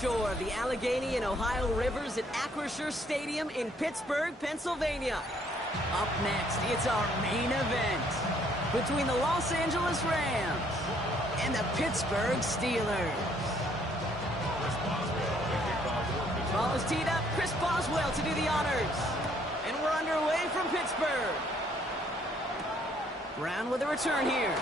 shore of the Allegheny and Ohio Rivers at Acrisure Stadium in Pittsburgh, Pennsylvania. Up next, it's our main event between the Los Angeles Rams and the Pittsburgh Steelers. Ball is teed up. Chris Boswell to do the honors. And we're underway from Pittsburgh. Brown with a return here.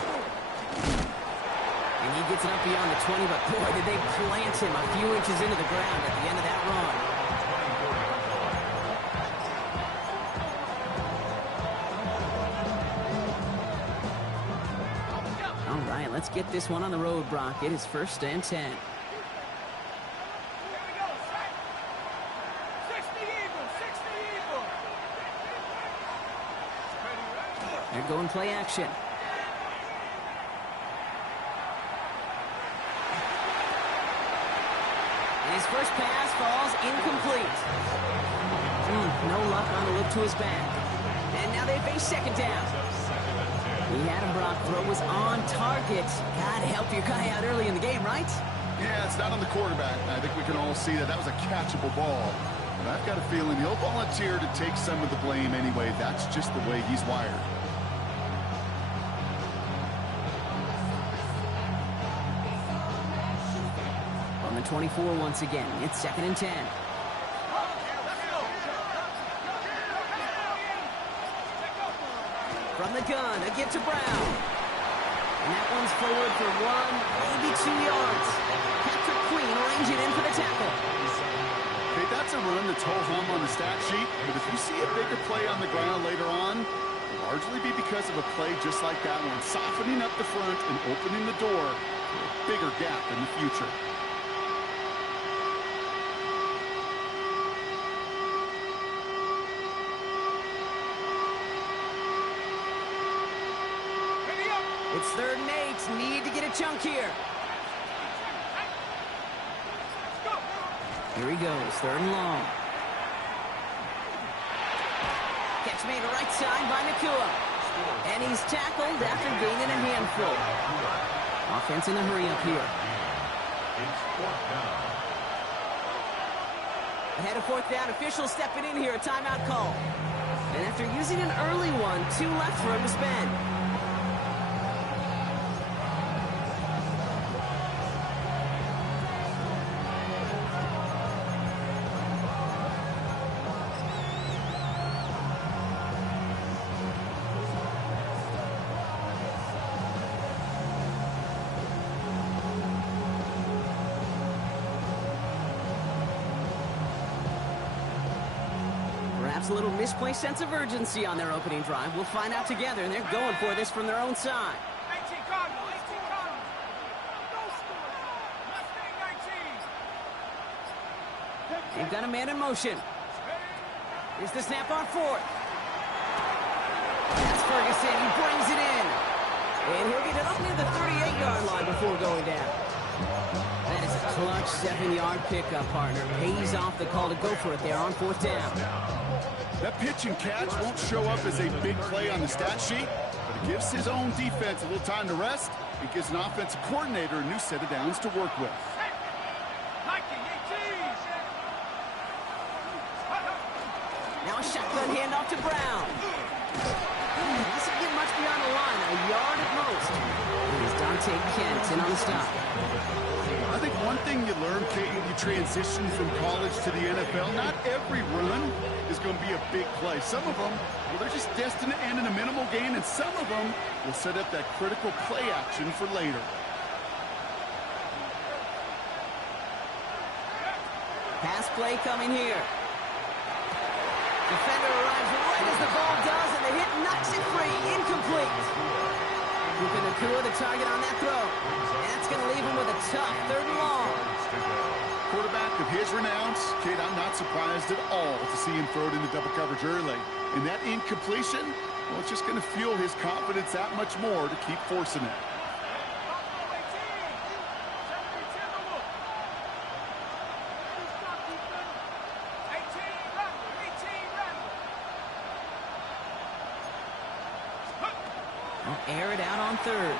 And he gets it up beyond the 20, but boy, did they plant him a few inches into the ground at the end of that run. All right, let's get this one on the road, Brock. It is 1st and 10. They're going play action. His first pass falls incomplete. No luck on the look to his back. And now they face second down. He had him, Brock. Throw was on target. Gotta help your guy out early in the game, right? Yeah, it's not on the quarterback. I think we can all see that was a catchable ball. But I've got a feeling he'll volunteer to take some of the blame anyway. That's just the way he's wired. On the 24 once again. It's 2nd and 10. From the gun, a give to Brown. And that one's forward for 1, maybe 2 yards. Patrick Queen ranging in for the tackle. Okay, that's a run that's ho-hum on the stat sheet, but if you see a bigger play on the ground later on, it'll largely be because of a play just like that one, softening up the front and opening the door for a bigger gap in the future. It's 3rd and 8. Need to get a chunk here. Here he goes. 3rd and long. Catch made right side by Nakua. And he's tackled after gaining a handful. Offense in a hurry up here. Ahead of 4th down. Officials stepping in here. A timeout call. And after using an early one, 2 left for him to spend. A little misplaced sense of urgency on their opening drive. We'll find out together, and they're going for this from their own side. They've got a man in motion. Here's the snap on 4th. That's Ferguson. He brings it in. And he'll get it up near the 38-yard line before going down. That is a clutch 7-yard pickup, partner. Pays off the call to go for it there on 4th down. That pitch and catch won't show up as a big play on the stat sheet, but it gives his own defense a little time to rest. It gives an offensive coordinator a new set of downs to work with. Now a shotgun handoff to Brown. Doesn't get much beyond the line, a yard at most. Here's Dante Kent in on the stop. I think one thing you learn, Kate, when you transition from college to the NFL, not every run is going to be a big play. Some of them, well, they're just destined to end in a minimal gain, and some of them will set up that critical play action for later. Pass play coming here. Defender arrives right as the ball does, and the hit knocks it free. Incomplete. Cooper Nakua, the target on that throw. And that's going to leave him with a tough 3rd and long. Quarterback of his renown, kid, I'm not surprised at all to see him throw it into double coverage early. And that incompletion, well, it's just going to fuel his confidence that much more to keep forcing it. Air it out on 3rd.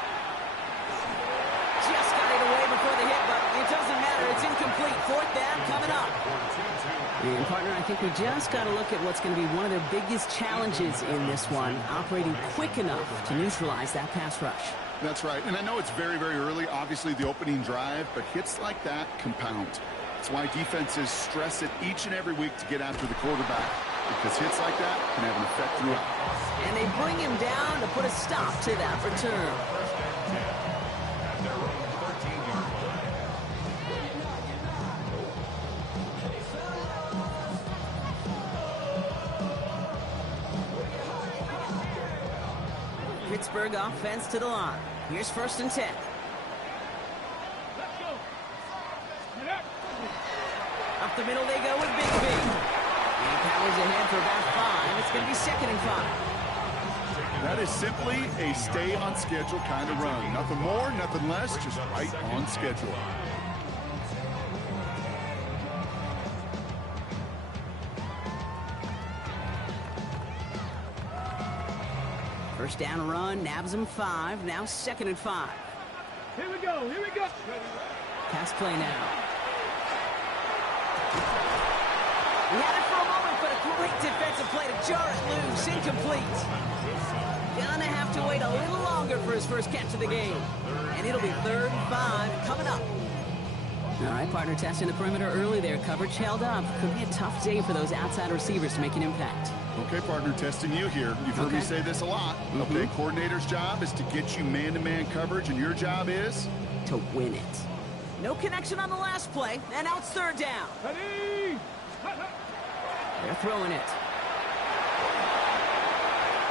Just got it away before the hit, but it doesn't matter. It's incomplete. incomplete. Fourth down coming up. And, partner, I think we just got to look at what's going to be one of their biggest challenges in this one, operating quick enough to neutralize that pass rush. That's right. And I know it's very, very early, obviously, the opening drive, but hits like that compound. That's why defenses stress it each and every week to get after the quarterback, because hits like that can have an effect throughout. And they bring him down to put a stop to that return. Pittsburgh offense to the line. Here's 1st and 10. Up the middle they go with Big B. He powers ahead for about 5. It's going to be 2nd and 5. That is simply a stay on schedule kind of run. Nothing more, nothing less, just right on schedule. First down run, nabs him 5. Now 2nd and 5. Here we go, here we go. Pass play now. He had it for a moment, but a great defensive play to jar it loose. Incomplete. Gonna have to wait a little longer for his first catch of the game. And it'll be 3rd and 5 coming up. All right, partner, testing the perimeter early there. Coverage held up. Could be a tough day for those outside receivers to make an impact. Okay, partner, testing you here. You've heard me say this a lot. Okay, coordinator's job is to get you man-to-man coverage, and your job is? To win it. No connection on the last play, and now it's 3rd down. Ready? They're throwing it.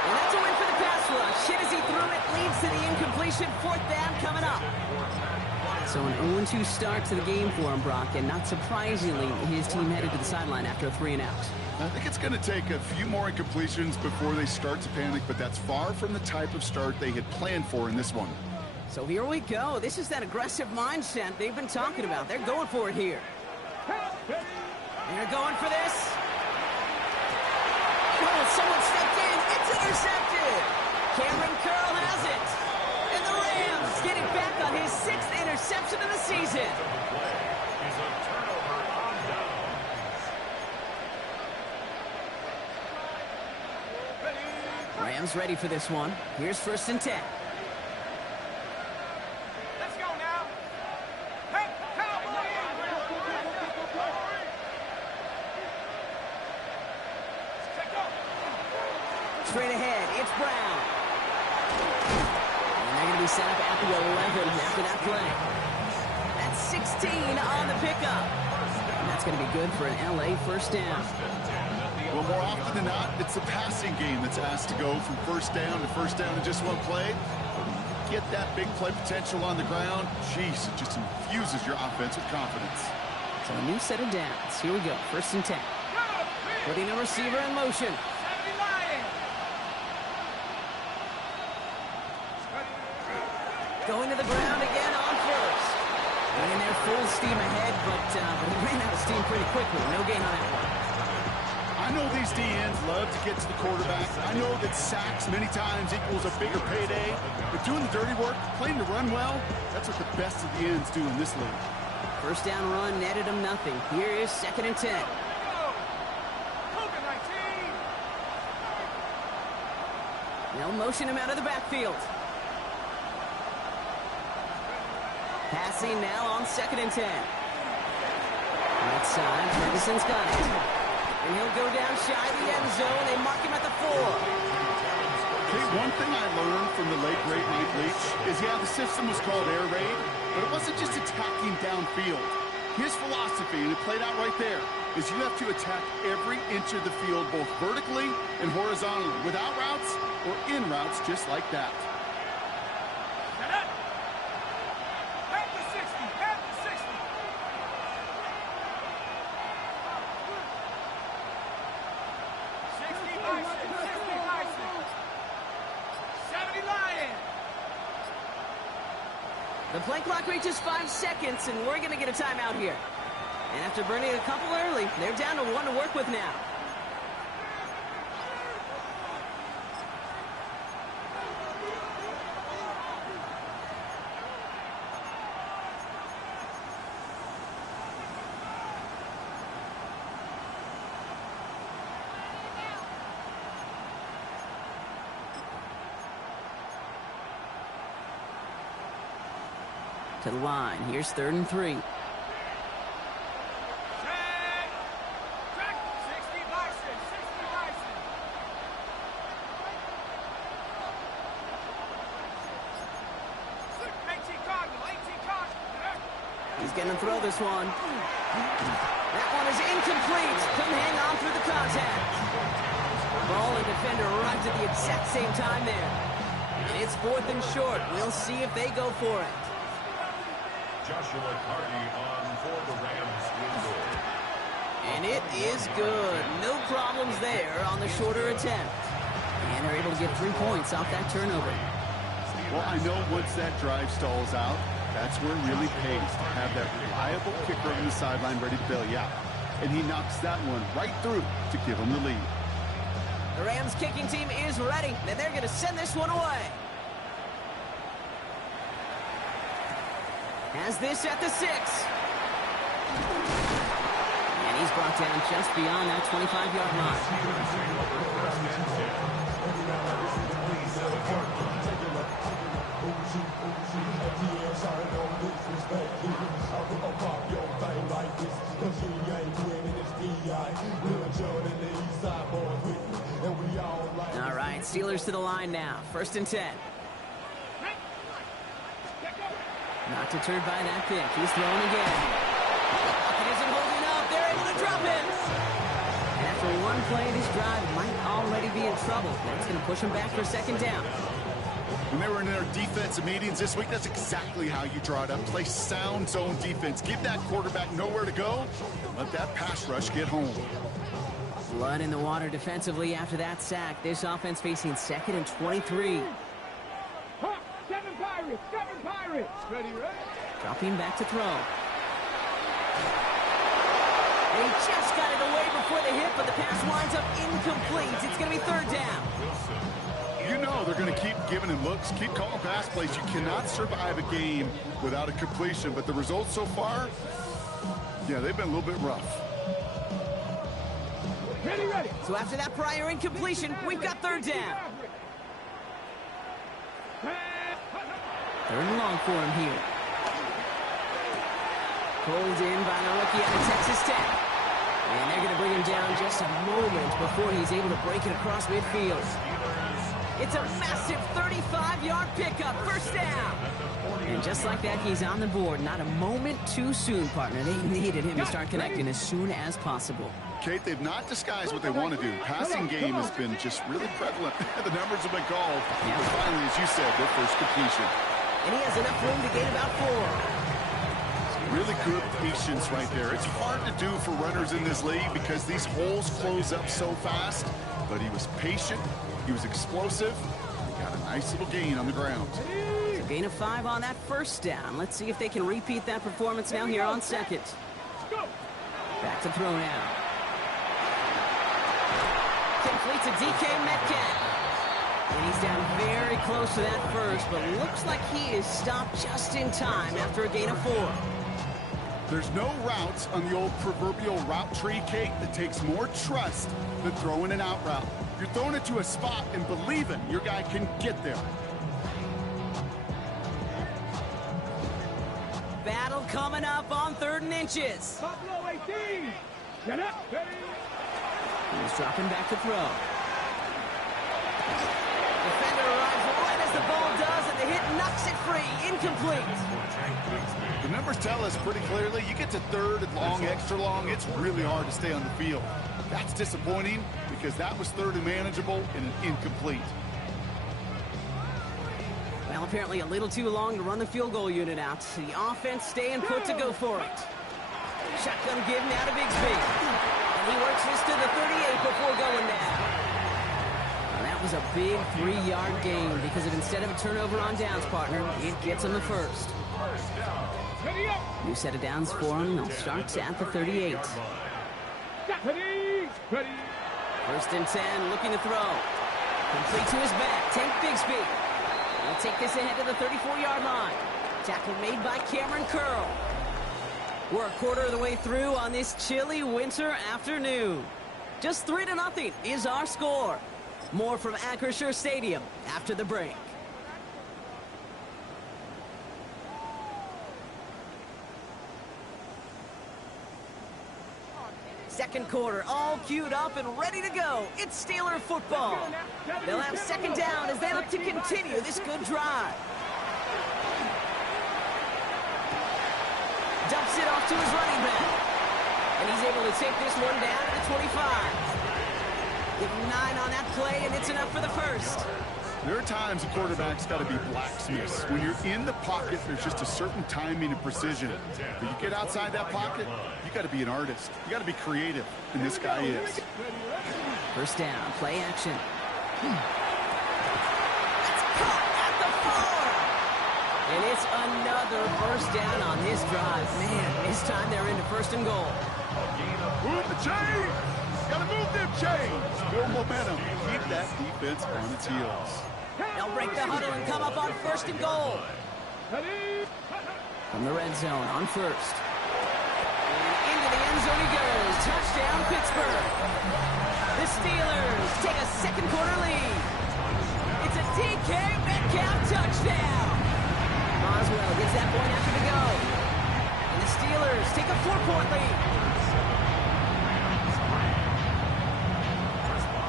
And that's a win for the pass rush. Hit as he threw it, leads to the incompletion. 4th down coming up. So an 0-2 start to the game for him, Brock, and not surprisingly, his team headed to the sideline after a 3-and-out. I think it's going to take a few more incompletions before they start to panic, but that's far from the type of start they had planned for in this one. So here we go. This is that aggressive mindset they've been talking about. They're going for it here. They're going for this. Oh, someone stepped in. It's intercepted. Cameron Curl has it. And the Rams get it back on his 6th interception of the season. Rams ready for this one. Here's 1st and 10. Let's go now. Hey, Cowboys! Straight ahead, it's Brown. And they're going to be set up at the 11 after that play. That's 16 on the pickup. And that's going to be good for an LA 1st down. Well, more often than not, it's the passing game that's asked to go from 1st down to 1st down in just one play. Get that big play potential on the ground. Jeez, it just infuses your offense with confidence. So a new set of downs. Here we go, 1st and 10. Putting a receiver in motion. Going to the ground again on 1st. And they're full steam ahead, but he ran out of steam pretty quickly. No gain on that one. I know these DNs love to get to the quarterback. I know that sacks many times equals a bigger payday. But doing the dirty work, playing to run well, that's what the best of the ends do in this league. 1st down run netted him nothing. Here is 2nd and 10. They'll motion him out of the backfield. Passing now on 2nd and 10. Right side, Ferguson's got it. And he'll go down shy of the end zone. They mark him at the 4. Okay, one thing I learned from the late, great Nate Leach is, yeah, the system was called air raid, but it wasn't just attacking downfield. His philosophy, and it played out right there, is you have to attack every inch of the field, both vertically and horizontally, without routes or in routes just like that. The play clock reaches 5 seconds, and we're going to get a timeout here. And after burning a couple early, they're down to 1 to work with now. To the line. Here's 3rd and 3. Check. Track. 60 license. 60 license. He's going to throw this one. That one is incomplete. Couldn't hang on through the contact. Ball and defender arrived at the exact same time there. And it's 4th and short. We'll see if they go for it. Joshua Carty on for the Rams. And it is good. No problems there on the shorter attempt. And they're able to get 3 points off that turnover. Well, I know once that drive stalls out, that's where it really pays to have that reliable kicker on the sideline ready to bail you out. And he knocks that one right through to give him the lead. The Rams kicking team is ready, and they're going to send this one away. Has this at the 6. And he's brought down just beyond that 25-yard line. All right, Steelers to the line now. 1st and 10. Not deterred by that pick. He's thrown again. It isn't holding up. They're able to drop it. And after one play of this drive, might already be in trouble. That's going to push him back for 2nd down. When they were in their defensive meetings this week, that's exactly how you draw it up. Play sound zone defense. Give that quarterback nowhere to go. Let that pass rush get home. Blood in the water defensively after that sack. This offense facing 2nd and 23. 7 Pirates. 7 Pirates. Ready, ready. Dropping back to throw. They just got it away before the hit, but the pass winds up incomplete. It's going to be 3rd down. You know they're going to keep giving him looks, keep calling pass plays. You cannot survive a game without a completion, but the results so far, yeah, they've been a little bit rough. Ready, ready. So after that prior incompletion, we've got 3rd down. 3rd and long for him here. Pulled in by the rookie out of Texas Tech. And they're going to bring him down just a moment before he's able to break it across midfield. It's a massive 35-yard pickup, 1st down. And just like that, he's on the board. Not a moment too soon, partner. They needed him to start connecting as soon as possible. Kate, they've not disguised what they want to do. Passing game has been just really prevalent. The numbers have been called. Yeah. But finally, as you said, their first completion. And he has enough room to gain about 4. Really good patience right there. It's hard to do for runners in this league because these holes close up so fast. But he was patient. He was explosive. He got a nice little gain on the ground. So gain of 5 on that 1st down. Let's see if they can repeat that performance now here on 2nd. Back to throw now. Complete to DK Metcalf. And he's down very close to that 1st, but looks like he is stopped just in time after a gain of 4. There's no routes on the old proverbial route tree, Kate, that takes more trust than throwing an out route. You're throwing it to a spot and believing your guy can get there. Battle coming up on 3rd and inches. Buffalo 18. Get up. Ready. He's dropping back to throw. Defender arrives right as the ball does, and the hit knocks it free. Incomplete. The numbers tell us pretty clearly, you get to 3rd and long, extra long, it's really hard to stay on the field. That's disappointing because that was 3rd and manageable and an incomplete. Well, apparently a little too long to run the field goal unit out. The offense staying put to go for it. Shotgun give now to Bigsby. And he works this to the 38 before going down. Well, that was a big 3-yard gain because of instead of a turnover on downs, partner, it gets him the 1st. New set of downs for him. They'll start at the 38. Ready. Ready. 1st and 10, looking to throw. Complete to his back. Tank Bigsby. He'll take this ahead to the 34-yard line. Tackle made by Cameron Curl. We're a quarter of the way through on this chilly winter afternoon. Just 3-0 is our score. More from Acrisure Stadium after the break. Second quarter, all queued up and ready to go. It's Steeler football. They'll have second down as they look to continue this good drive. Dumps it off to his running back. And he's able to take this one down to the 25. Give him 9 on that play, and it's enough for the first. There are times a quarterback's got to be blacksmiths. When you're in the pocket, there's just a certain timing and precision. But you get outside that pocket, you got to be an artist. You got to be creative, and this guy is. First down, play action. It's caught at the 4. And it's another first down on this drive. Man, this time they're into first and goal. Move the chains! Got to move them chains! Build momentum. Keep that defense on its heels. They'll break the huddle and come up on first and goal. From the red zone on first. And into the end zone he goes. Touchdown, Pittsburgh. The Steelers take a second quarter lead. It's a DK Metcalf touchdown. Boswell gets that point after the go. And the Steelers take a 4-point lead.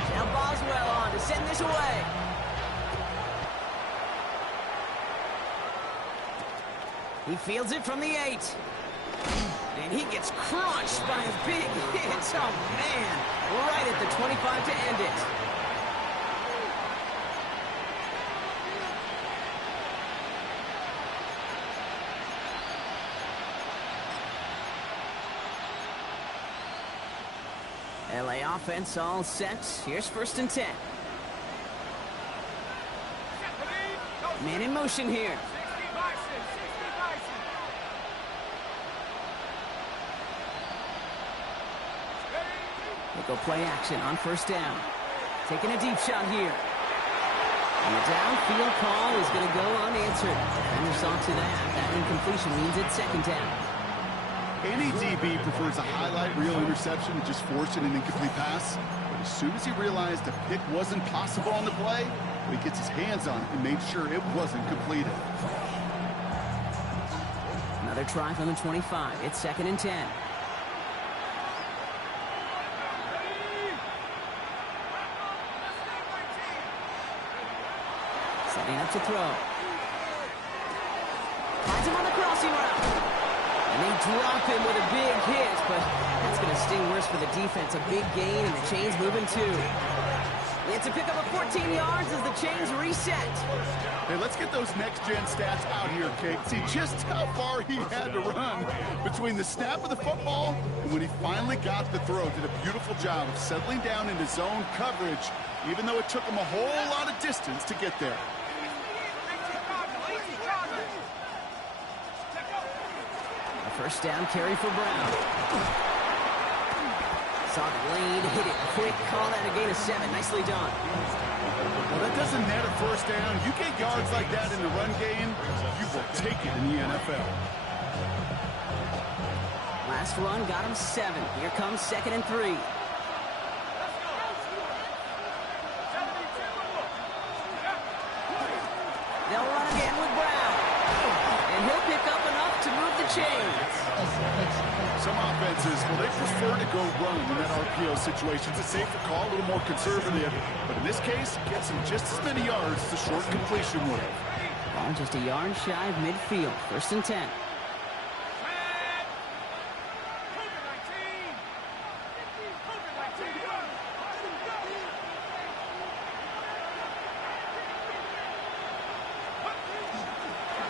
Now Boswell on to send this away. He fields it from the 8. And he gets crunched by a big hit. Oh, man. Right at the 25 to end it. LA offense all set. Here's first and 10. Man in motion here. They go play action on first down. Taking a deep shot here. And the downfield call is going to go unanswered. Defender saw to that. That incompletion means it's second down. Any DB prefers a highlight reel interception to just forcing an incomplete pass. But as soon as he realized a pick wasn't possible on the play, he gets his hands on it and made sure it wasn't completed. Another try from the 25. It's second and 10. Setting up to throw. Finds him on the crossing route. And they drop him with a big hit, but that's going to sting worse for the defense. A big gain, and the chains moving too. It's a pickup of 14 yards as the chains reset. Hey, let's get those next-gen stats out here, Kate. See just how far he had to run between the snap of the football and when he finally got the throw. Did a beautiful job of settling down into zone coverage, even though it took him a whole lot of distance to get there. First down carry for Brown. Saw the lane, hit it quick, call that a gain of 7. Nicely done. Well, that doesn't net a first down. You get yards like that in the run game, you will take it in the NFL. Last run got him 7. Here comes second and 3. They'll run again with Brown. And he'll pick up enough to move the chains. Some offenses, well, they prefer to go run in that RPO situation. It's a safer call, a little more conservative. But in this case, it gets him just as many yards as a short completion would. Ball just a yard shy of midfield. First and 10.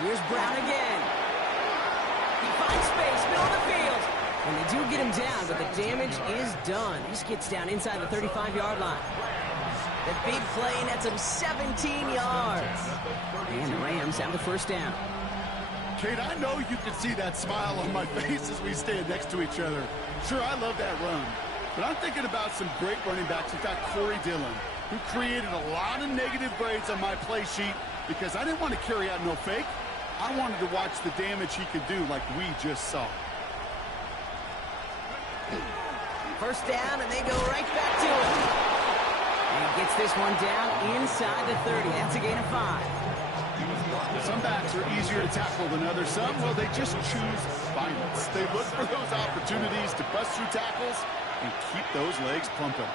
Here's Brown again. He finds space, middle of the field. And they do get him down, but the damage is done. This gets down inside the 35-yard line. The big play nets him 17 yards. And the Rams have the first down. Kate, I know you can see that smile on my face as we stand next to each other. Sure, I love that run. But I'm thinking about some great running backs. In fact, Corey Dillon, who created a lot of negative grades on my play sheet because I didn't want to carry out no fake. I wanted to watch the damage he could do like we just saw. First down, and they go right back to it. And he gets this one down inside the 30. That's a gain of 5. Some backs are easier to tackle than others. Some, well, they just choose violence. They look for those opportunities to bust through tackles and keep those legs pumping.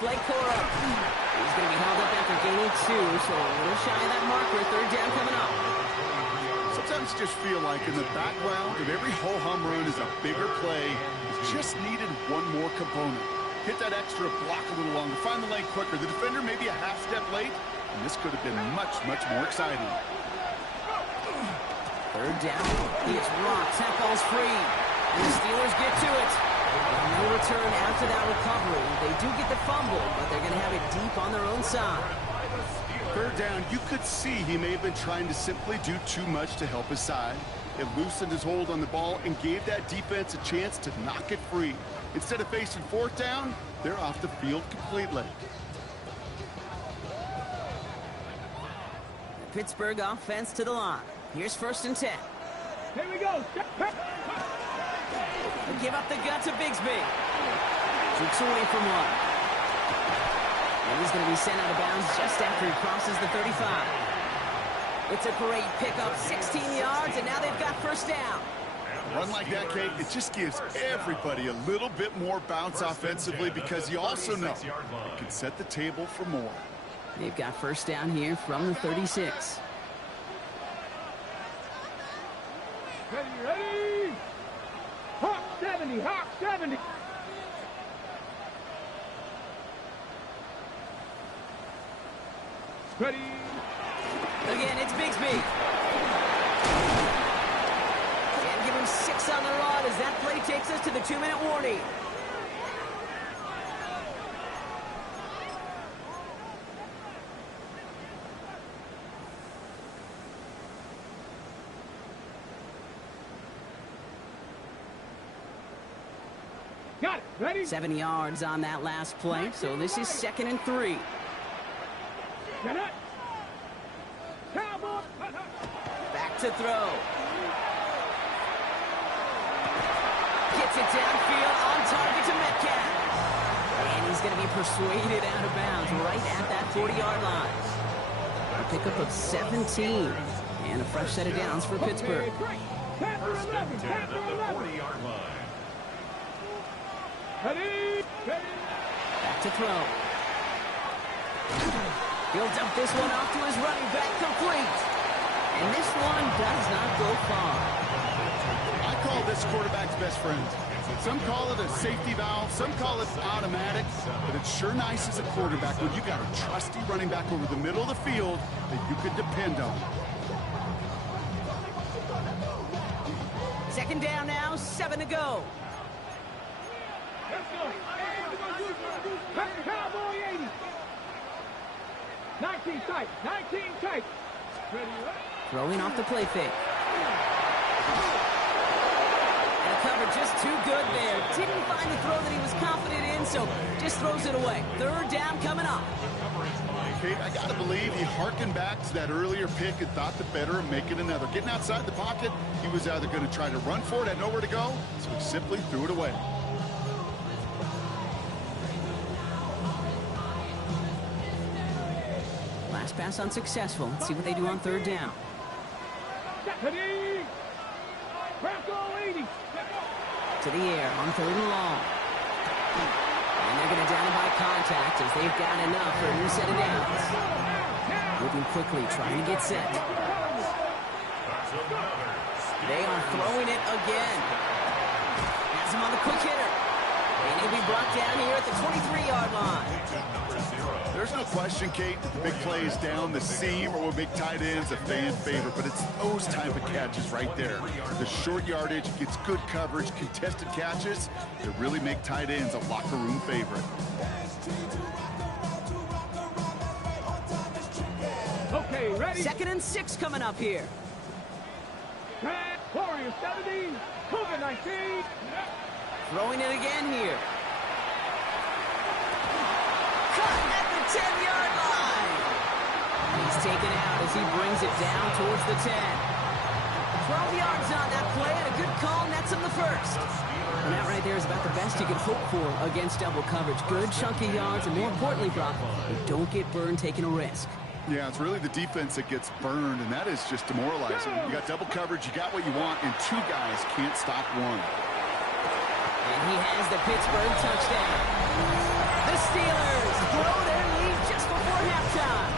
Blake Cora. He's going to be held up after gaining 2, so a little shy of that marker. Third down coming up. Sometimes you just feel like in the background of every ho-hum run is a bigger play. It's just needed one more component. Hit that extra block a little longer. Find the lane quicker. The defender may be a half step late, and this could have been much, much more exciting. Third down. He is rocked. That ball's free. And the Steelers get to it. No return after that recovery. They do get the fumble, but they're going to have it deep on their own side. Third down, you could see he may have been trying to simply do too much to help his side. It loosened his hold on the ball and gave that defense a chance to knock it free. Instead of facing fourth down, they're off the field completely. The Pittsburgh offense to the line. Here's 1st and 10. Here we go. Give up the gut to Bigsby. Jukes away from one. And he's going to be sent out of bounds just after he crosses the 35. It's a great pickup, 16 yards, and now they've got 1st down. A run like that, Kate, it just gives everybody a little bit more bounce offensively because you also know it can set the table for more. They've got 1st down here from the 36. Ready? Hawk 70, Hawk 70. Ready? Again, it's Bigsby. And give him 6 on the rod as that play takes us to the 2-minute warning. Got it. Ready? 7 yards on that last play, so this is 2nd and 3. Get it. Cowboy. Back to throw. Gets it downfield on target to Metcalf. And he's going to be persuaded out of bounds right at that 40-yard line. A pickup of 17. And a fresh set of downs for Pittsburgh. First and 10 at the 40-yard line. Ready? Back to throw. He'll dump this one off to his running back, complete. And this one does not go far. I call this quarterback's best friend. Some call it a safety valve, some call it automatic, but it's sure nice as a quarterback when you got a trusty running back over the middle of the field that you can depend on. 2nd down now, 7 to go. Let's go. Cowboy 80. 19 tight. 19 tight. Ready? Throwing off the play fake. And a cover just too good there. Didn't find the throw that he was confident in, so just throws it away. 3rd down coming up. Kate, I got to believe he harkened back to that earlier pick and thought the better of making another. Getting outside the pocket, he was either going to try to run for it, had nowhere to go, so he simply threw it away. Last pass unsuccessful. Let's see what they do on 3rd down. Ready? Bronco 80. To the air on 3rd and long. And they're going to down him by contact as they've got enough for a new set of downs. Moving quickly, trying to get set. They are throwing it again. Has him on the quick hitter. And he'll be brought down here at the 23-yard line. There's no question, Kate, that the big play is down the seam or will make tight ends a fan favorite, but it's those type of catches right there. The short yardage gets good coverage, contested catches that really make tight ends a locker room favorite. Okay, ready? 2nd and 6 coming up here. Warrior 70. Cougar 19. Throwing it again here. Caught at the 10-yard line. taken out as he brings it down towards the 10. 12 yards on that play, and a good call nets him the first. And that right there is about the best you can hope for against double coverage. Good chunky yards, and more importantly, Brock, you don't get burned taking a risk. Yeah, it's really the defense that gets burned, and that is just demoralizing. You got double coverage, you got what you want, and two guys can't stop one. And he has the Pittsburgh touchdown. The Steelers blow their lead just before halftime.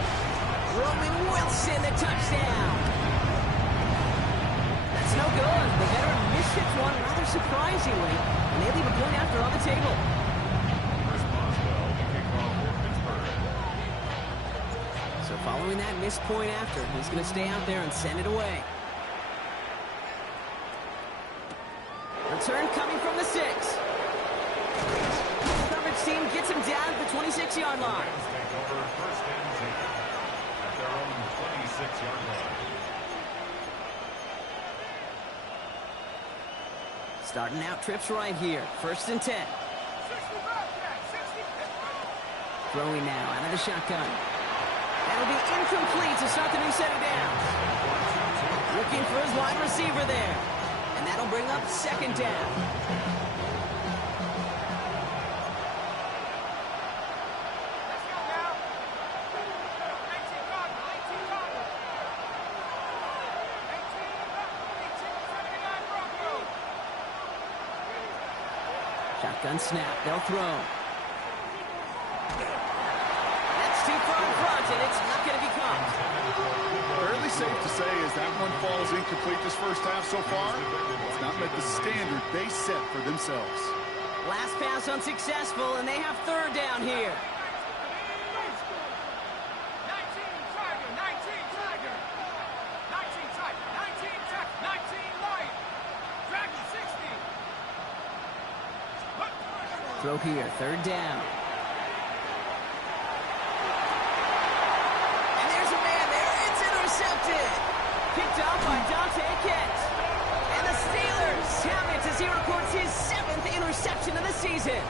Roman Wilson, the touchdown. That's no good. The veteran mishits one rather surprisingly, and they leave a point after on the table. So following that missed point after, he's going to stay out there and send it away. Return coming from the 6. The coverage team gets him down at the 26-yard line. Starting out trips right here. 1st and 10. Throwing now out of the shotgun. That'll be incomplete to start the new set of downs. Looking for his wide receiver there. And that'll bring up 2nd down. Shotgun snap. They'll throw. That's too far in front, and it's not going to be caught. Fairly safe to say as that one falls incomplete this first half so far, it's not met the standard they set for themselves. Last pass unsuccessful, and they have 3rd down here. 19 Throw here, 3rd down. And there's a man there. It's intercepted. Picked off by Dante Kent. And the Steelers have it as he records his 7th interception of the season.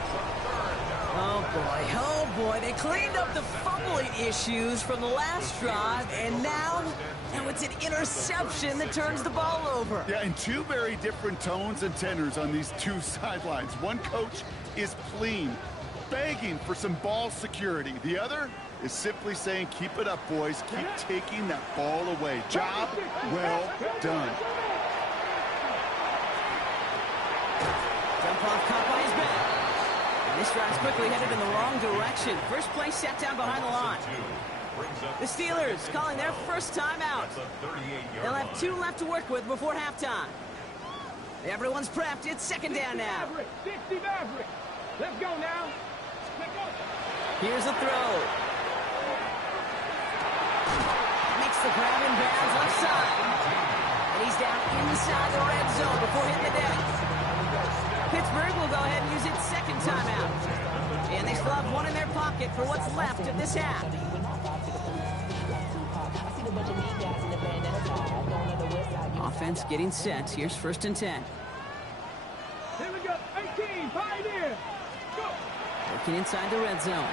Oh boy, they cleaned up the fumbling issues from the last drive, and now it's an interception that turns the ball over. Yeah, and two very different tones and tenors on these two sidelines. One coach is pleading, begging for some ball security. The other is simply saying, keep it up, boys. Keep taking that ball away. Job well done. Dump off caught by his back. And this drive's quickly headed in the wrong direction. First play set down behind the line. The Steelers calling their first timeout. They'll have 2 left to work with before halftime. Everyone's prepped. It's 2nd down now. 60 Maverick. Let's go now. Here's a throw. Makes the grab in bounds left side. And he's down inside the red zone before hitting the deck. Pittsburgh will go ahead and use its 2nd timeout. And they still have 1 in their pocket for what's left of this half. Offense getting set. Here's 1st and 10. Here we go. 18, Pioneer. Go. Working inside the red zone.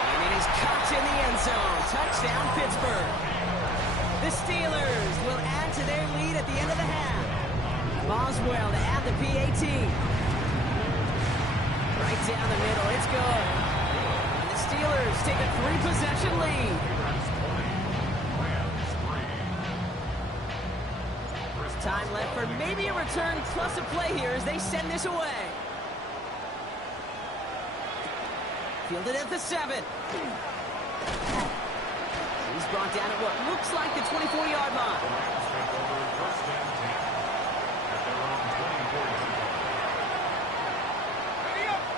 And it is caught in the end zone. Touchdown, Pittsburgh. The Steelers will add to their lead at the end of the half. Boswell to add the PAT. Right down the middle. It's good. And the Steelers take a 3-possession lead. Time left for maybe a return plus a play here as they send this away. Fielded at the 7. He's brought down at what looks like the 24-yard line.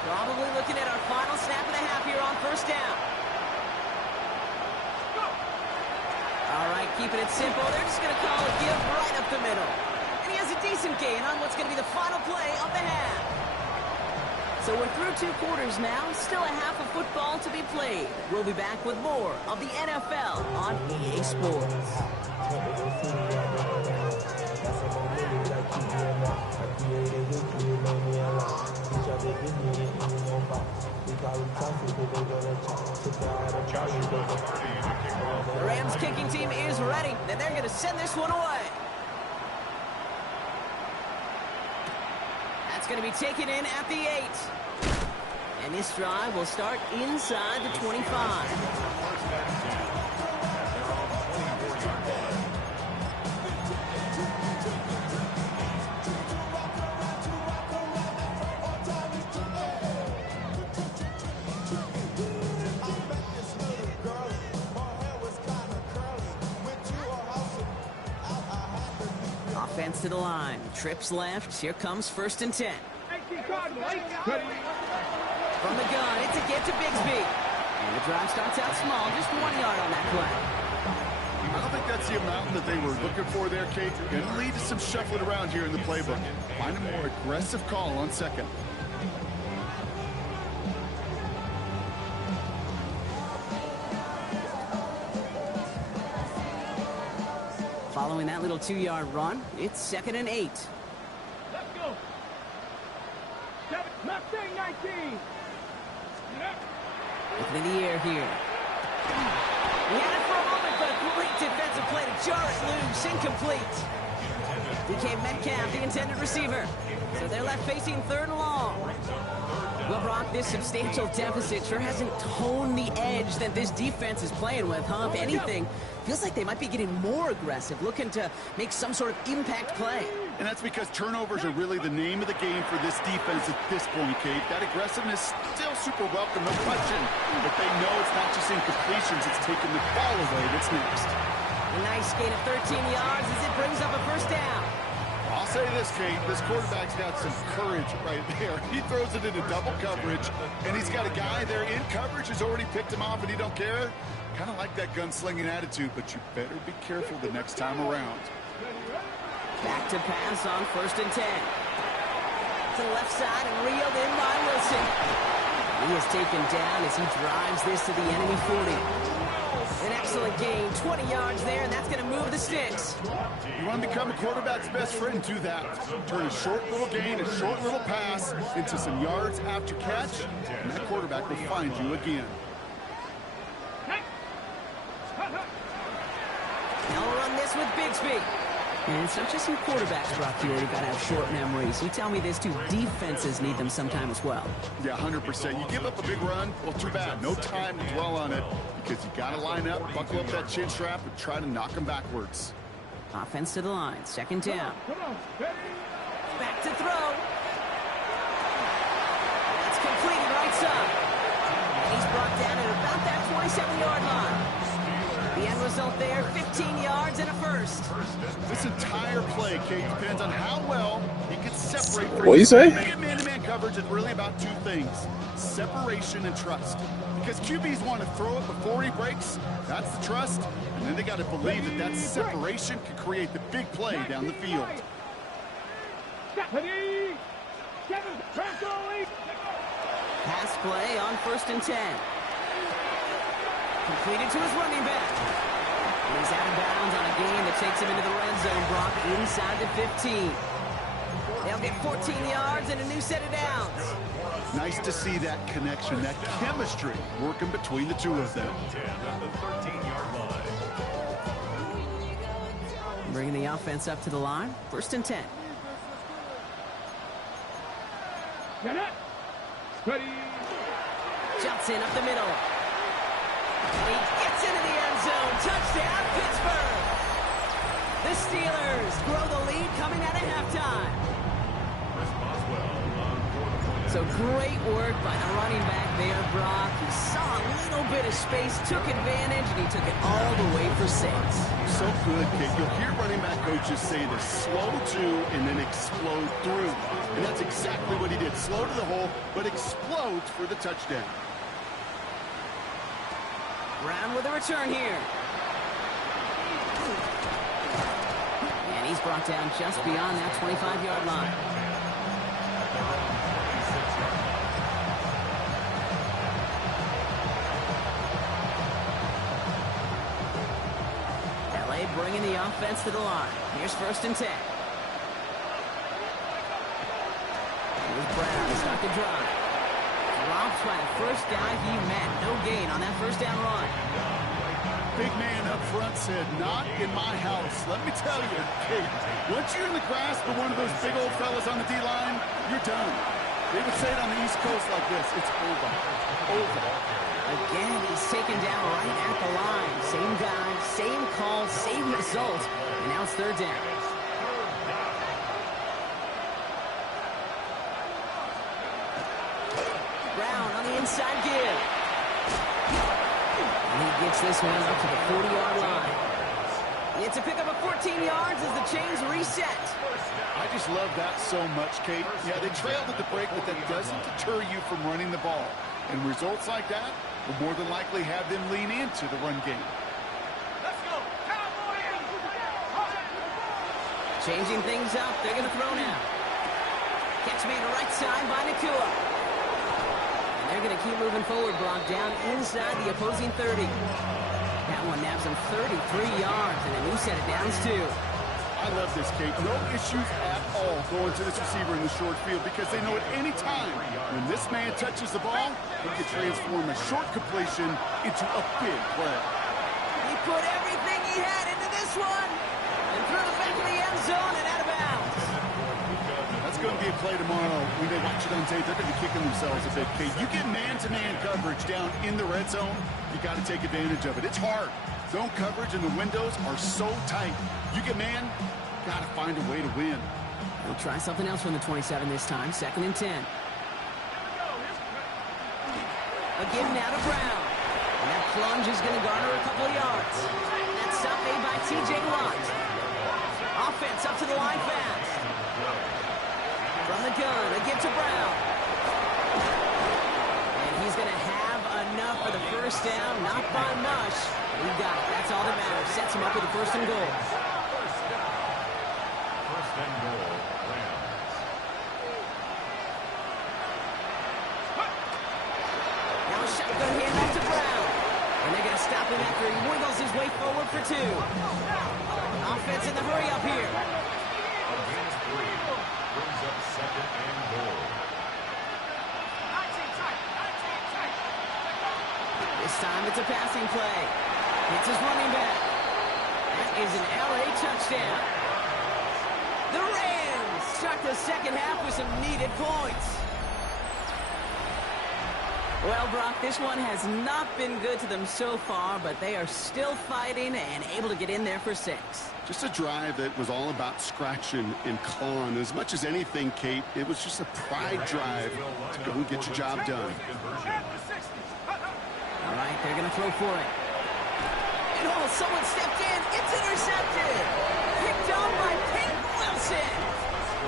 Probably looking at our final snap of the half here on 1st down. All right, keeping it simple. They're just going to call a give right up the middle. And he has a decent gain on what's going to be the final play of the half. So we're through 2 quarters now. Still a half of football to be played. We'll be back with more of the NFL on EA Sports. Joshua send this one away. That's going to be taken in at the 8. And this drive will start inside the 25. Offense to the line. Trips left. Here comes 1st and 10. From the gun, it's a get to Bigsby. And the drive starts out small, just 1 yard on that play. I don't think that's the amount that they were looking for there, Kate. Going to lead to some shuffling around here in the playbook. Find a more aggressive call on 2nd. Following that little 2-yard run, it's 2nd and 8. Let's go. Mustang 19. Looking in the air here. He had it for a moment, but a great defensive play to jar it loose. Incomplete. DK Metcalf, the intended receiver. So they're left facing 3rd and long. Well, Brock, this substantial deficit sure hasn't toned the edge that this defense is playing with, huh? If anything, feels like they might be getting more aggressive, looking to make some sort of impact play. And that's because turnovers are really the name of the game for this defense at this point, Kate. That aggressiveness still super welcome, no question. But they know it's not just incompletions, it's taking the ball away that's next. A nice gain of 13 yards as it brings up a 1st down. I'll say this, Kate, this quarterback's got some courage right there. He throws it into double coverage, and he's got a guy there in coverage who's already picked him off, and he don't care. Kind of like that gunslinging attitude, but you better be careful the next time around. Back to pass on 1st and 10. To the left side and reeled in by Wilson. He is taken down as he drives this to the enemy 40. An excellent gain, 20 yards there, and that's going to move the sticks. You want to become a quarterback's best friend, do that. Turn a short little gain, a short little pass into some yards after catch, and that quarterback will find you again. They'll run this with Bigsby. And it's not just some quarterbacks, Brock, here who got to have short memories. You tell me this too, defenses need them sometime as well. Yeah, 100%. You give up a big run, well, too bad. No time to dwell on it because you got to line up, buckle up that chin strap, and try to knock them backwards. Offense to the line, 2nd down. Come on, ready? Back to throw. That's completed right side. And he's brought down at about that 27-yard line. The end result there, 15 yards and a 1st. This entire play, Kate, depends on how well he can separate. What do you say? Man-to-man coverage is really about 2 things, separation and trust. Because QBs want to throw it before he breaks. That's the trust. And then they got to believe that that separation can create the big play down the field. Pass play on 1st and 10. Completed to his running back. And he's out of bounds on a gain that takes him into the red zone, Brock, inside the 15. They'll get 14 yards and a new set of downs. Nice to see that connection, that chemistry working between the two of them. Bringing the offense up to the line, 1st and 10. Get it. Ready. Jumps in up the middle. And he gets into the end zone. Touchdown, Pittsburgh. The Steelers grow the lead coming out of halftime. So great work by the running back there, Brock. He saw a little bit of space, took advantage, and he took it all the way for 6. So good, kid. You'll hear running back coaches say this: slow to and then explode through. And that's exactly what he did. Slow to the hole, but explodes for the touchdown. Brown with a return here. And he's brought down just beyond that 25-yard line. LA bringing the offense to the line. Here's 1st and 10. Here's Brown to start the drive. Dropped by the first guy he met. No gain on that 1st down run. big man up front said, "Not in my house." Let me tell you, Kate, once you're in the grasp of one of those big old fellas on the D-line, you're done. They would say it on the East Coast like this: it's over. Over. Again, he's taken down right at the line. Same guy, same call, same result. And now it's third down. Brown on the inside give. And he gets this one up to the 40-yard line. It's a pickup of 14 yards as the chains reset. I just love that so much, Kate. Yeah, they trailed at the break, but that doesn't deter you from running the ball. And results like that will more than likely have them lean into the run game. Let's go. Changing things up. They're going to throw now. Catch made to right side by Nakua. And they're going to keep moving forward. Brock down inside the opposing 30. That one naps him 33 yards, and a new set of downs, too. I love this, Kate. No issues at all going to this receiver in the short field because they know at any time when this man touches the ball, he can transform a short completion into a big play. He put everything he had into this one and threw the back of the end zone and out of bounds. That's going to be a play tomorrow. When they watch it on tape, they're going to be kicking themselves a bit, Kate. You get man-to-man coverage down in the red zone, you got to take advantage of it. It's hard. Zone coverage and the windows are so tight. You get man, got to find a way to win. They'll try something else from the 27 this time. 2nd and 10. A give now to Brown. And that plunge is going to garner a couple of yards. That stop made by T.J. Watt. Offense up to the line fast. From the gun, a give to Brown. And he's going to have enough for the first down. Not by much. He got it. That's all that matters. Sets him up with a 1st and goal. First and goal, Rams. Now a shotgun handoff to Brown. And they're going to stop him after he wiggles his way forward for 2. Offense in the hurry up here. Against 3. Brings up 2nd and goal. This time it's a passing play. It's his running back. That is an LA touchdown. The Rams start the second half with some needed points. Well, Brock, this one has not been good to them so far, but they are still fighting and able to get in there for 6. Just a drive that was all about scratching and clawing. As much as anything, Kate, it was just a pride drive to go and get your job done. All right, they're going to throw for it. And oh, someone stepped in. It's intercepted. Picked on by Peyton Wilson.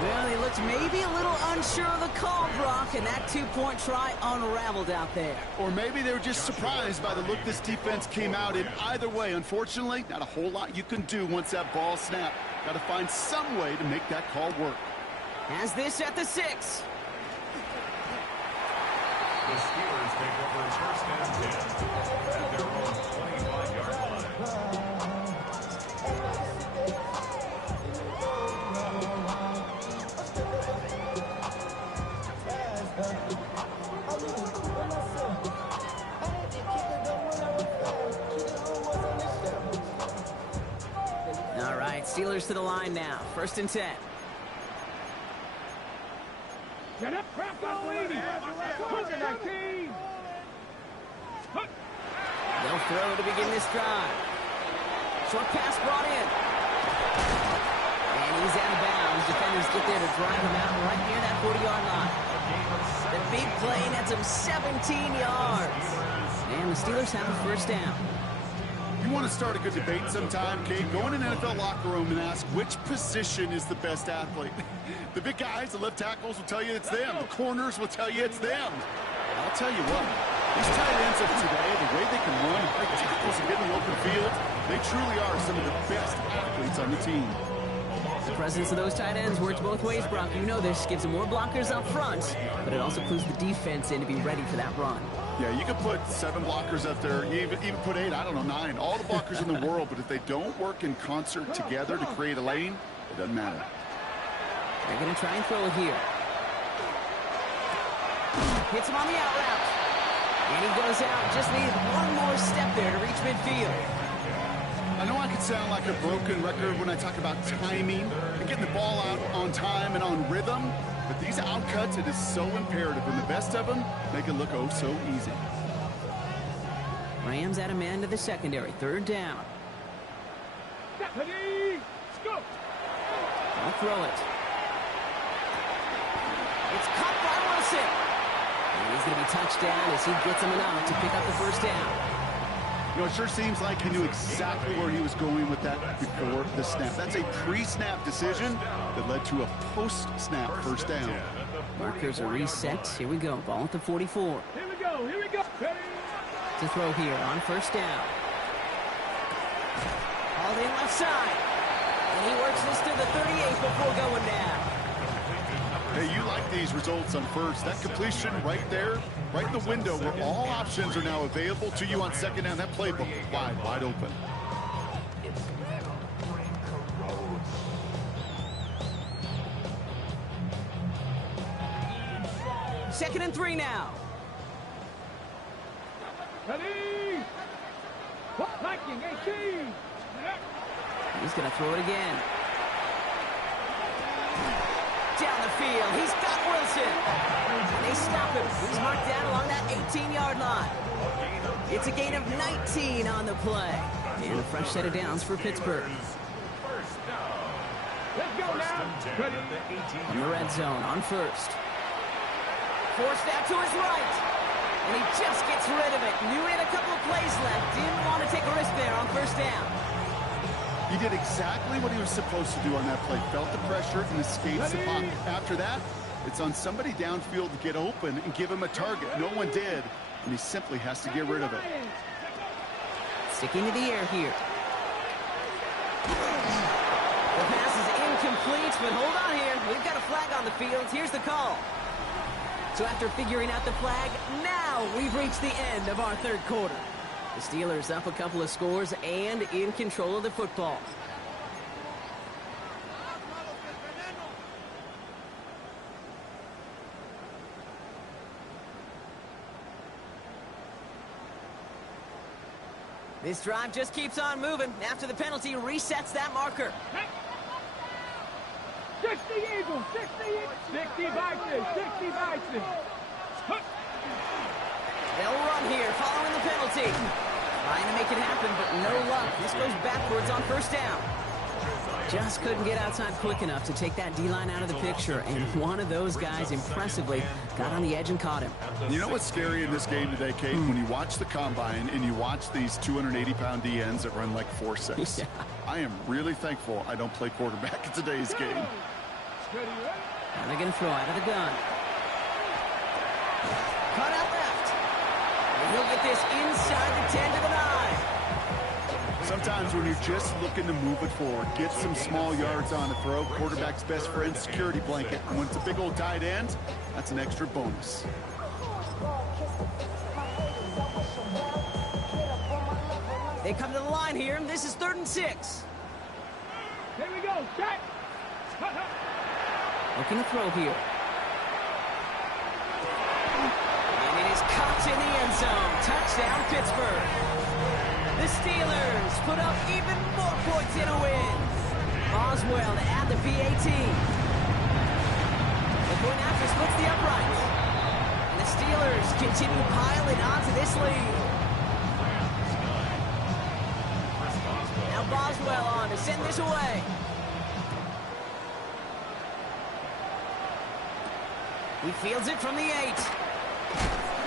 Well, he looked maybe a little unsure of the call, Brock, and that 2-point try unraveled out there. Or maybe they were just surprised by the look this defense came out in. Either way, unfortunately, not a whole lot you can do once that ball snapped. Got to find some way to make that call work. Has this at the 6. The Steelers take over 1st and 10 at their own 25-yard line. All right, Steelers to the line now. 1st and 10. Get up, crap, lady. Look at that team. They'll throw to begin this drive. Short pass brought in. And he's out of bounds. Defenders get there to drive him out right near that 40-yard line. The big play nets him 17 yards. And the Steelers have a 1st down. You want to start a good debate sometime, Kate? Go in an NFL locker room and ask which position is the best athlete. The big guys, the left tackles will tell you it's them. The corners will tell you it's them. I'll tell you what, these tight ends of today, the way they can run and break tackles and get in the open field, they truly are some of the best athletes on the team. The presence of those tight ends works both ways, Brock. You know this. Gives them more blockers up front, but it also clues the defense in to be ready for that run. Yeah, you could put 7 blockers up there, even put 8, I don't know, 9. All the blockers in the world, but if they don't work in concert together to create a lane, it doesn't matter. They're going to try and throw it here. Hits him on the out route. And he goes out. Just needs one more step there to reach midfield. I know I could sound like a broken record when I talk about timing and getting the ball out on time and on rhythm, but these outcuts, it is so imperative, and the best of them make it look oh so easy. Rams add a man to the secondary. Third down. Stephanie, go. I'll throw it. It's caught by Wilson. And he's going to be touched down as he gets him enough to pick up the first down. You know, it sure seems like he knew exactly where he was going with that before the snap. That's a pre-snap decision that led to a post-snap first down. Markers are reset. Here we go. Ball at the 44. Here we go, here we go. To throw here on first down. Hauled in left side. And he works this to the 38 before going down. Hey, you like these results on first. That completion right there, right in the window where all options are now available to you on second down. That playbook wide open. Second and 3 now. Ready? Liking 18. He's going to throw it again. Down the field. He's got Wilson. And they stop him. He's marked down along that 18-yard line. It's a gain of 19 on the play. And a fresh set of downs for Pittsburgh. Let's go now. Ready? In the red zone on first. Forced out to his right. And he just gets rid of it. Knew he had a couple of plays left. Didn't want to take a risk there on first down. He did exactly what he was supposed to do on that play. Felt the pressure and escapes the pocket. After that, it's on somebody downfield to get open and give him a target. No one did, and he simply has to get rid of it. Sticking to the air here. The pass is incomplete, but hold on here. We've got a flag on the field. Here's the call. So after figuring out the flag, now we've reached the end of our third quarter. The Steelers up a couple of scores and in control of the football. This drive just keeps on moving. After the penalty, resets that marker. 60 Eagles, 60 Vikings, 60 Vikings. They'll run here following the penalty. Trying to make it happen, but no luck. This goes backwards on first down. Just couldn't get outside quick enough to take that D-line out of the picture, and one of those guys impressively got on the edge and caught him. You know what's scary in this game today, Kate? When you watch the combine and you watch these 280-pound DNs that run like 4.6. Yeah. I am really thankful I don't play quarterback in today's game. Now they're going to throw out of the gun. Cut out left. And he'll get this inside the 10 to the 9. Sometimes when you're just looking to move it forward, get some small yards on the throw, quarterback's best friend, security blanket. And when it's a big old tight end, that's an extra bonus. They come to the line here, and this is 3rd and 6. Here we go, check. Looking to throw here. And it is caught in the end zone. Touchdown, Pittsburgh. The Steelers put up even more points in a win. Boswell to add the PAT. The point after splits the uprights. And the Steelers continue piling onto this lead. Now Boswell on to send this away. He fields it from the 8.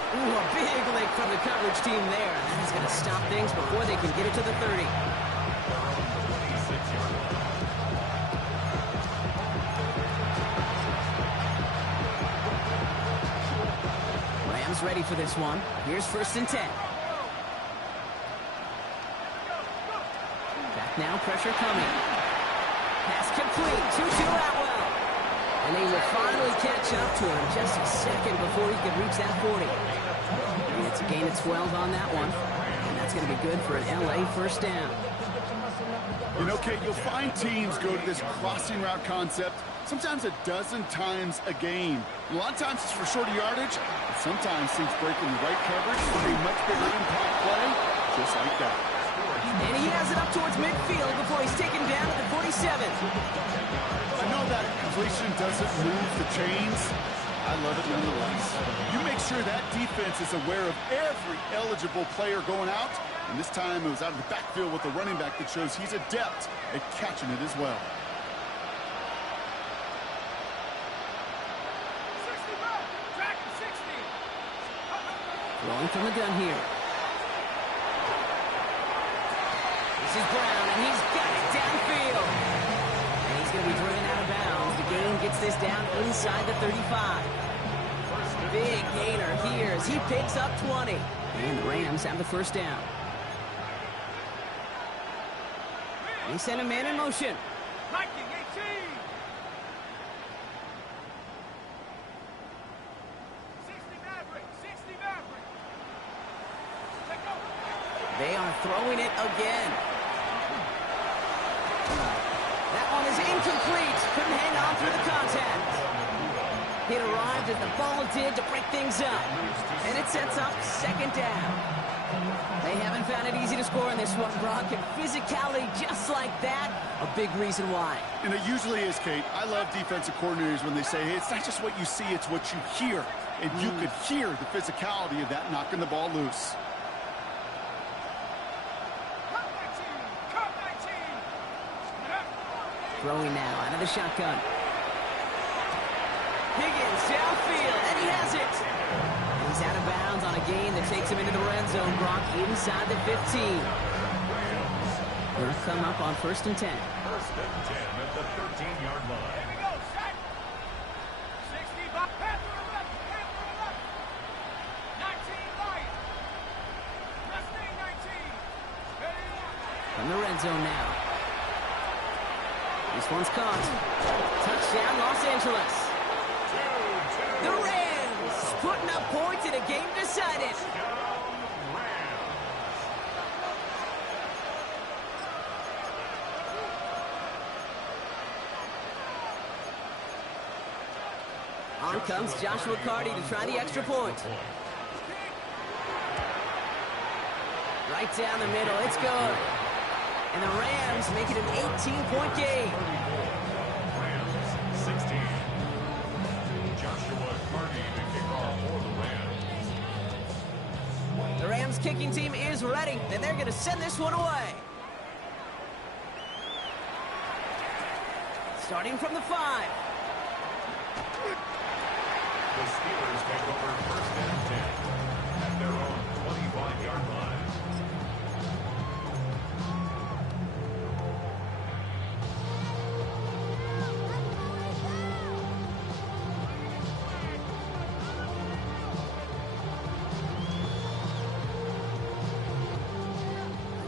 Ooh, a big lick from the coverage team there. That is going to stop things before they can get it to the 30. Rams ready for this one. Here's 1st and 10. Back now, pressure coming. Pass complete. 2-2 Atwell. And they will finally catch up to him just a second before he could reach that 40. And it's a gain of 12 on that one. And that's going to be good for an LA first down. You know, Kate, you'll find teams go to this crossing route concept sometimes a dozen times a game. A lot of times it's for shorter yardage, but sometimes teams breaking the right coverage for a much bigger impact play, just like that. And he has it up towards midfield before he's taken down at the 47. I know that completion doesn't move the chains. I love it nonetheless. You make sure that defense is aware of every eligible player going out. And this time it was out of the backfield with a running back that shows he's adept at catching it as well. Rolling from the gun here. This is Brown, and he's got it downfield. And he's going to be driven out of bounds. The gain gets this down inside the 35. Big gainer here as he picks up 20. And the Rams have the first down. They send a man in motion. They are throwing it again. That one is incomplete. Couldn't hang on through the contact. It arrived as the ball did to break things up. And it sets up second down. They haven't found it easy to score in this one, Brock. And physicality just like that, a big reason why. And it usually is, Kate. I love defensive coordinators when they say, hey, it's not just what you see, it's what you hear. And you could hear the physicality of that knocking the ball loose. Throwing now out of the shotgun. Higgins downfield, and he has it. And he's out of bounds on a gain that takes him into the red zone, Brock, inside the 15. They'll come up on 1st and 10. 1st and 10 at the 13-yard line. Here we go, set. 60, back, pass to the left, pass to the left. 19, right. Wrestling 19. From the red zone now. This one's caught. Touchdown, Los Angeles. The Rams putting up points in a game decided. On comes Joshua Carty to try the extra point. Right down the middle, it's good. And the Rams make it an 18-point game. Rams 16. Joshua Carty to kick off for the Rams. The Rams kicking team is ready, and they're going to send this one away. Starting from the 5. The Steelers take over 1st and 10 at their own 25-yard line.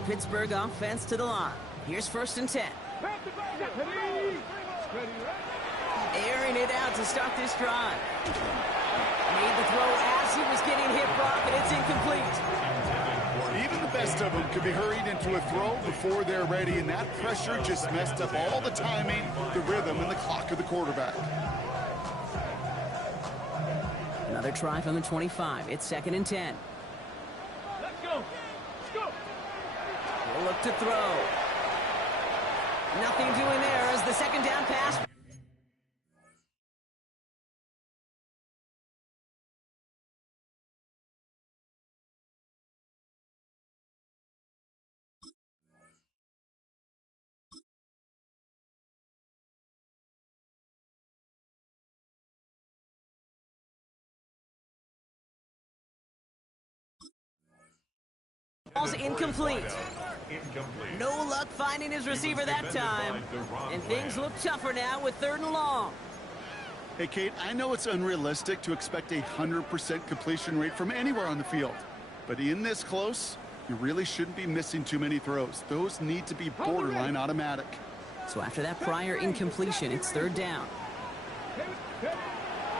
Pittsburgh offense to the line. Here's 1st and 10. Airing it out to start this drive. Made the throw as he was getting hit, Brock, and it's incomplete. Even the best of them could be hurried into a throw before they're ready, and that pressure just messed up all the timing, the rhythm, and the clock of the quarterback. Another try from the 25. It's 2nd and 10. Let's go. Let's go. We'll look to throw. Nothing doing there as the second down pass. Ball's incomplete. No luck finding his receiver that time. And things look tougher now with 3rd and long. Hey, Kate, I know it's unrealistic to expect a 100% completion rate from anywhere on the field. But in this close, you really shouldn't be missing too many throws. Those need to be borderline automatic. So after that prior incompletion, it's 3rd down.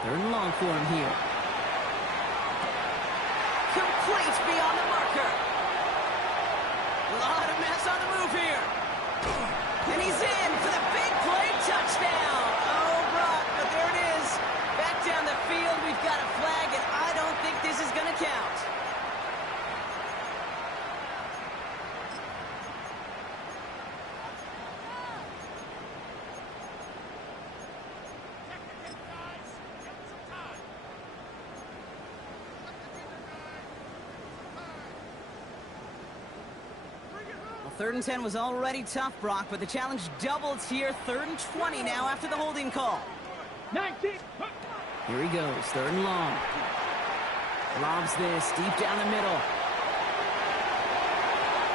3rd and long for him here. Complete beyond the marker. A lot of mess on the move here. And he's in for the big play touchdown. Oh, Brock, but there it is. Back down the field, we've got a flag, and I don't think this is going to count. 3rd and 10 was already tough, Brock, but the challenge doubles here. 3rd and 20 now after the holding call. 19. Here he goes, 3rd and long. Lobs this deep down the middle.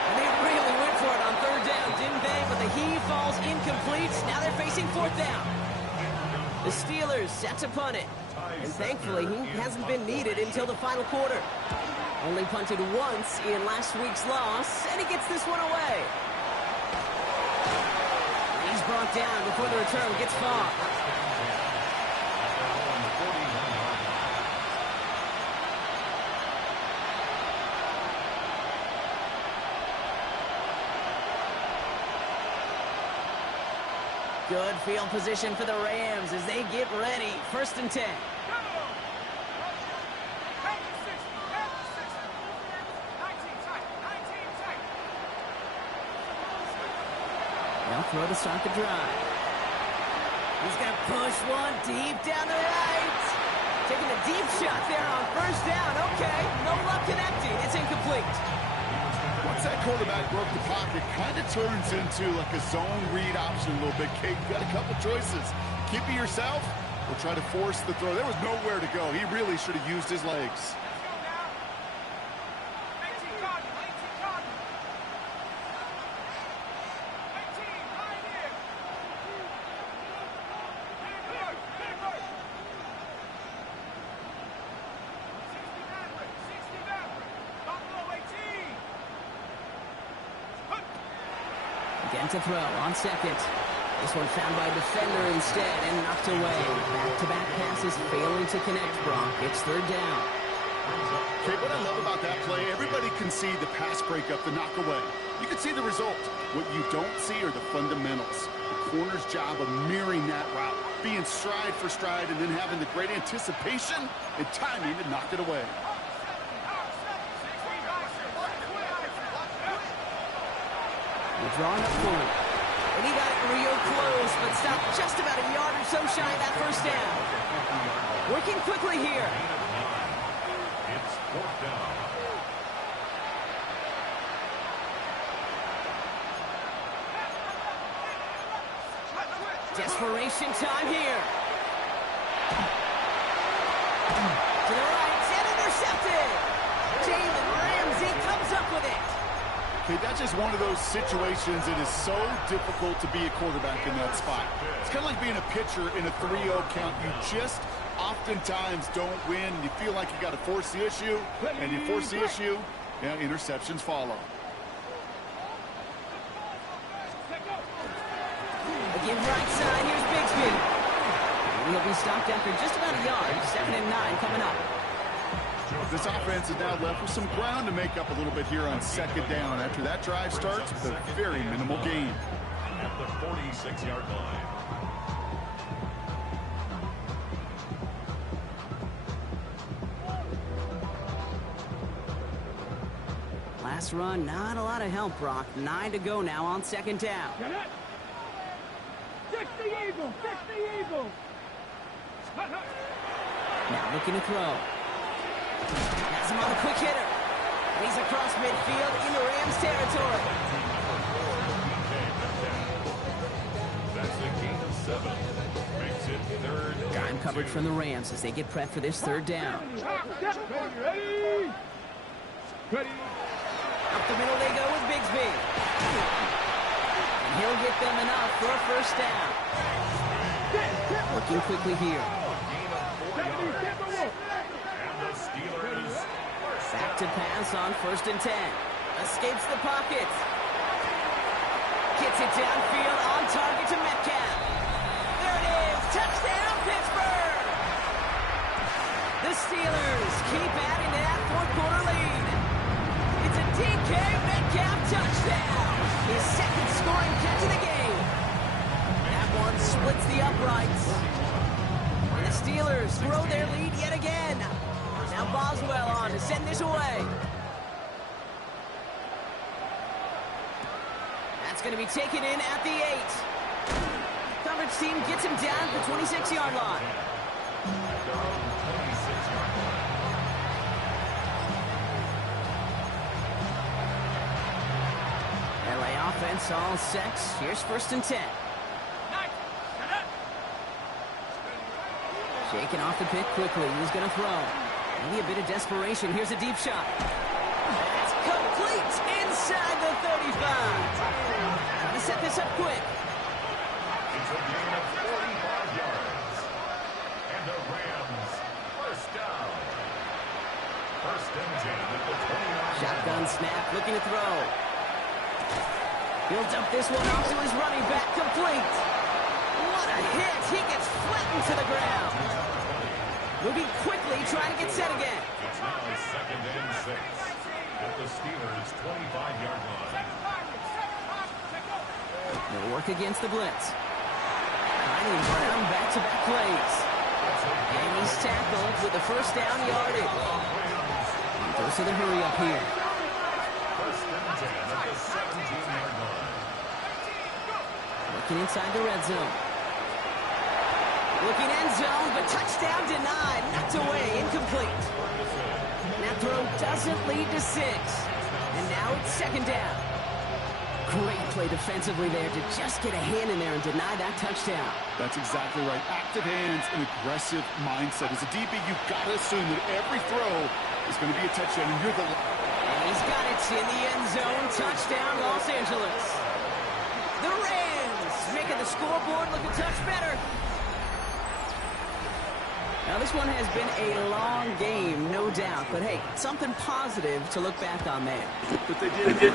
And they really went for it on 3rd down, didn't they? But the heave falls incomplete. Now they're facing 4th down. The Steelers set to punt it. And thankfully, he hasn't been needed until the final quarter. Only punted once in last week's loss, and he gets this one away. He's brought down before the return gets far. Good field position for the Rams as they get ready. 1st and 10. They'll throw to start the drive. He's going to push one deep down the right. Taking a deep shot there on 1st down. Okay, no luck connecting. It's incomplete. Once that quarterback broke the pocket, kind of turns into like a zone read option a little bit. Kate, you got a couple choices. Keep it yourself or try to force the throw. There was nowhere to go. He really should have used his legs. Again to throw on 2nd. This one found by a defender instead and knocked away. Back-to-back passes failing to connect, Brock. It's 3rd down. Okay, what I love about that play, everybody can see the pass breakup, the knock away. You can see the result. What you don't see are the fundamentals. The corner's job of mirroring that route, being stride for stride, and then having the great anticipation and timing to knock it away. We're drawing up for it. And he got it real close, but stopped just about a yard or so shy of that 1st down. Working quickly here. It's 4th down. Desperation time here. To the right, and intercepted. Jalen Ramsey comes up with it. Okay, that's just one of those situations that is so difficult to be a quarterback in that spot. It's kind of like being a pitcher in a 3-0 count. You just oftentimes don't win. You feel like you got to force the issue, and you force the issue, and interceptions follow. Again, right side, here's Bigsby. He'll be stopped after just about a yard. 2nd and 9 coming up. This offense is now left with some ground to make up a little bit here on 2nd down. After that drive starts with a very minimal gain. At the 46-yard line. Last run, not a lot of help, Brock. 9 to go now on 2nd down. 60 Eagles! 60 Eagles! Now looking to throw. Has him on the quick hitter. And he's across midfield into Rams territory. That's a gain of 7. Makes it 3rd. Time coverage from the Rams as they get prepped for this 3rd down. Ready! Ready! Up the middle they go with Bigsby. And he'll get them enough for a 1st down. Working quickly here. Back to pass on 1st and 10. Escapes the pocket. Gets it downfield on target to Metcalf. There it is. Touchdown, Pittsburgh. The Steelers keep adding to that 4th quarter lead. It's a DK Metcalf touchdown. His 2nd scoring catch of the game. That one splits the uprights. And the Steelers grow their lead yet again. Now Boswell on to send this away. That's going to be taken in at the 8. Coverage team gets him down at the 26-yard line. LA offense all set. Here's 1st and 10. Shaking off the pick quickly. He's going to throw. Maybe a bit of desperation. Here's a deep shot. That's complete inside the 35. Trying to set this up quick. It's a gain of 45 yards. And the Rams, 1st down. 1st and 10 at the 29. Shotgun snap, looking to throw. He'll dump this one off to his running back, complete. What a hit! He gets flattened to the ground. Moving quickly, trying to get set again. It's now 2nd and 6 at the Steelers' 25-yard line. They'll work against the blitz. Finding Brown back-to-back plays. And he's tackled with the 1st down yardage. He goes to the hurry up here. 1st and 10 at the 17-yard line. Looking inside the red zone. Looking end zone, but touchdown denied. Knocked away, incomplete. That throw doesn't lead to 6. And now it's 2nd down. Great play defensively there to just get a hand in there and deny that touchdown. That's exactly right. Active hands and aggressive mindset. As a DB, you've got to assume that every throw is going to be a touchdown, and you're the... And he's got it in the end zone. Touchdown, Los Angeles. The Rams making the scoreboard look a touch better. Now, this one has been a long game, no doubt. But, hey, something positive to look back on there. But they did. I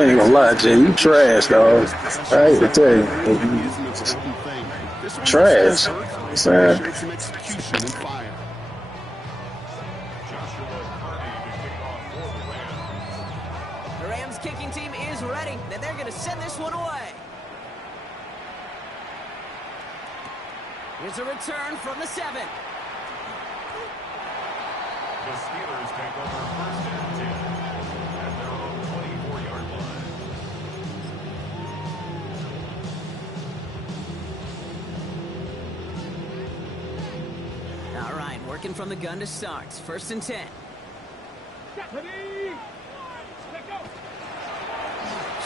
ain't gonna lie, Jay. You trash, dog. I hate to tell you. Trash. Sad. Some execution and fire. The Rams kicking team is ready, and they're going to send this one away. Here's a return from the 7. The Steelers take over 1st and 10 at their own 24-yard line. All right, working from the gun to start. 1st and 10.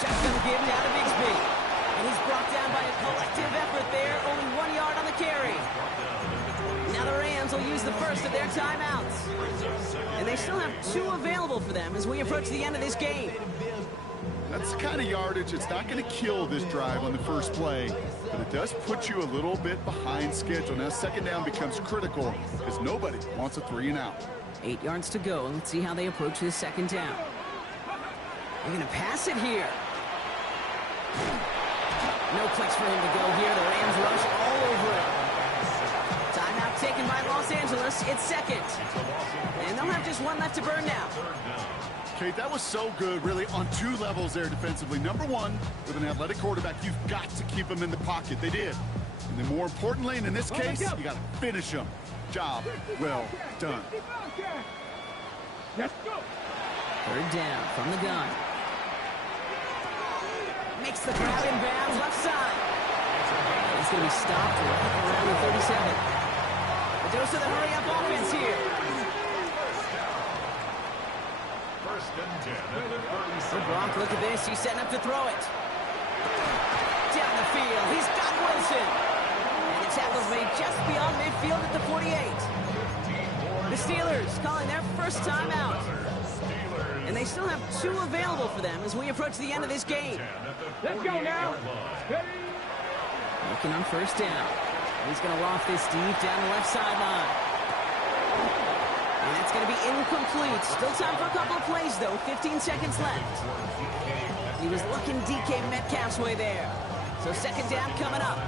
Shotgun give now to Bigsby. And he's brought down by a collective effort there. Only 1 yard on the carry. Now the Rams will use the first of their timeouts. And they still have 2 available for them as we approach the end of this game. That's the kind of yardage. It's not going to kill this drive on the first play, but it does put you a little bit behind schedule. Now 2nd down becomes critical because nobody wants a 3 and out. 8 yards to go. Let's see how they approach this 2nd down. They're going to pass it here. No place for him to go here. The Rams rush all over it. Timeout taken by Los Angeles. It's 2nd. And they'll have just 1 left to burn now. Okay, that was so good, really, on 2 levels there defensively. Number 1, with an athletic quarterback, you've got to keep him in the pocket. They did. And then more importantly, and in this case, you got to finish him. Job well done. Let's go. 3rd down from the gun. Makes the grab in bounds left side. He's going to be stopped around the 37. The dose of the hurry-up offense here. 1st and 10 at the 37. Gronk, look at this. He's setting up to throw it. Down the field. He's got Wilson. And the tackle's made just beyond midfield at the 48. The Steelers calling their first timeout. And they still have 2 available for them as we approach the end of this game. Let's go now. Looking on 1st down. He's going to loft this deep down the left sideline. And that's going to be incomplete. Still time for a couple of plays, though. 15 seconds left. He was looking DK Metcalf's way there. So 2nd down coming up.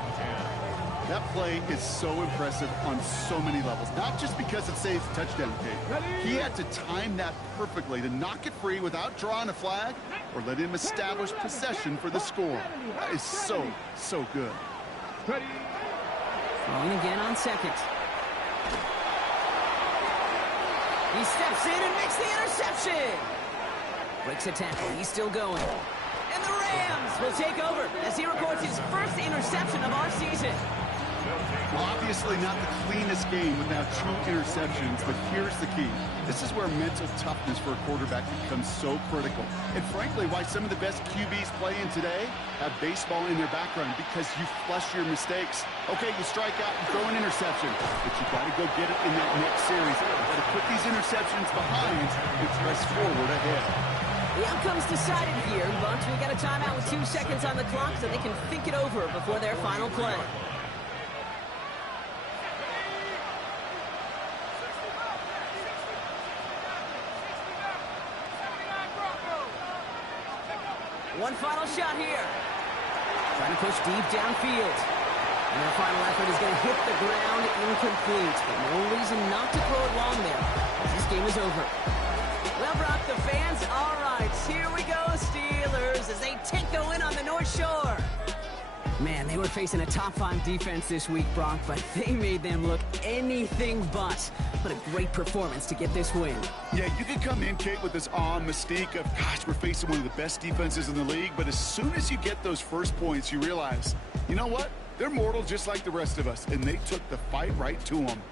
That play is so impressive on so many levels. Not just because it saves a touchdown, Kate. He had to time that perfectly to knock it free without drawing a flag or let him establish possession for the score. That is so, so good. Throwing again on 2nd. He steps in and makes the interception. Breaks a tackle. He's still going. And the Rams will take over as he records his first interception of our season. Well, Obviously not the cleanest game without 2 interceptions, but here's the key. This is where mental toughness for a quarterback becomes so critical. And frankly, why some of the best QBs playing today have baseball in their background, because you flush your mistakes. Okay, you strike out and throw an interception, but you got to go get it in that next series. Got to put these interceptions behind and press forward ahead. The outcome's decided here, but we got a timeout with 2 seconds on the clock so they can think it over before their final play. One final shot here. Trying to push deep downfield. And their final effort is going to hit the ground incomplete. But no reason not to throw it long there, as this game is over. Well, Brock, the fans, all right, here we go, Steelers, as they take the win on the North Shore. Man, they were facing a top-5 defense this week, Brock, but they made them look anything but. What a great performance to get this win. Yeah, you could come in, Kate, with this mystique of, gosh, we're facing one of the best defenses in the league, but as soon as you get those first points, you realize, you know what? They're mortal just like the rest of us, and they took the fight right to them.